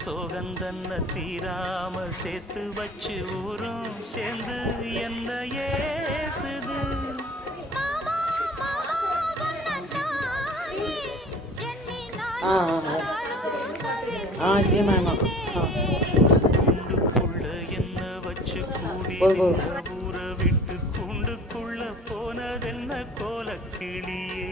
சோகந்தன்ன தீராம சேர்த்து வச்சு ஊரும் சேர்ந்து என்ன ஏசுது. கூண்டுக்குள்ள என்ன வச்சு கூடி ஊற விட்டு கூண்டுக்குள்ள போனதென்ன கோல கிளியே.